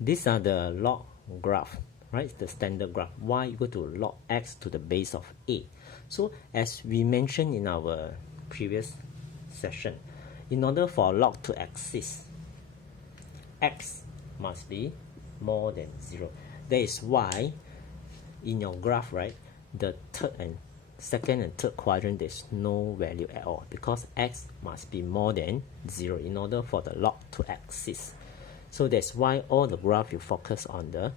These are the log graph, right? The standard graph. Y equal to log x to the base of a. So as we mentioned in our previous session, in order for log to exist, x must be more than 0. That is why in your graph, right, the second and third quadrant there's no value at all, because x must be more than 0 in order for the log to exist. So that's why all the graph you focus on the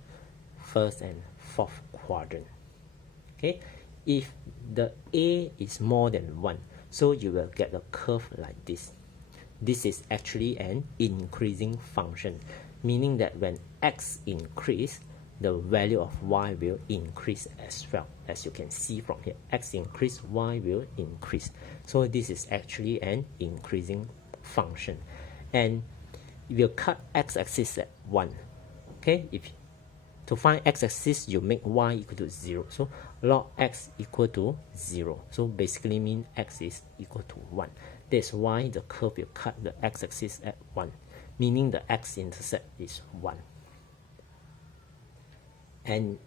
first and fourth quadrant. Okay, if the a is more than 1, so you will get a curve like this. This is actually an increasing function, meaning that when x increase, the value of y will increase as well. As you can see from here, x increase, y will increase. So this is actually an increasing function, and you will cut x-axis at 1. Okay, if to find x-axis, you make y equal to 0. So log x equal to 0. So basically mean x is equal to 1. That's why the curve will cut the x-axis at 1, meaning the x-intercept is 1. And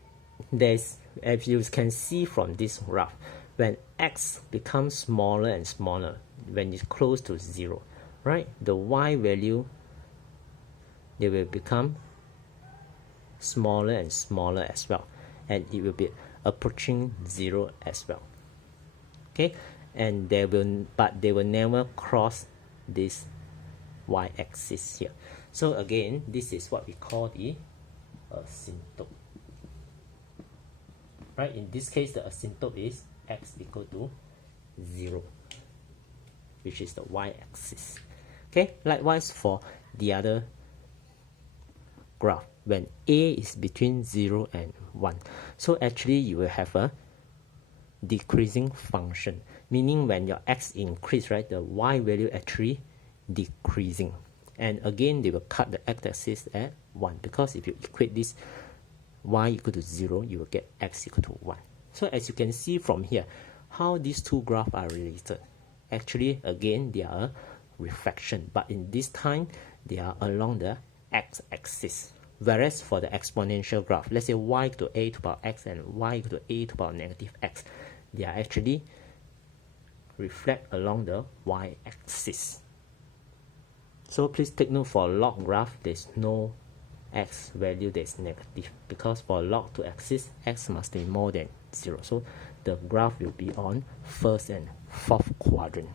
there's, as you can see from this graph, when x becomes smaller and smaller, when it's close to 0, right, the y value, they will become smaller and smaller as well, and it will be approaching 0 as well. Okay, and they will never cross this y-axis here. So again, this is what we call the asymptote. Right, in this case, the asymptote is x equal to 0, which is the y-axis. Okay, likewise for the other graph, when a is between 0 and 1, so actually you will have a decreasing function, meaning when your x increase, right, the y value actually decreasing. And again, they will cut the x-axis at 1, because if you equate this y equal to 0, you will get x equal to 1. So as you can see from here, how these two graphs are related. Actually, again, they are a reflection, but in this time, they are along the x-axis. Whereas for the exponential graph, let's say y equal to a to the power x and y equal to a to the power negative x, they are actually reflect along the y-axis. So please take note, for log graph, there's no x value that is negative, because for log to exist, x must be more than 0. So the graph will be on first and fourth quadrant.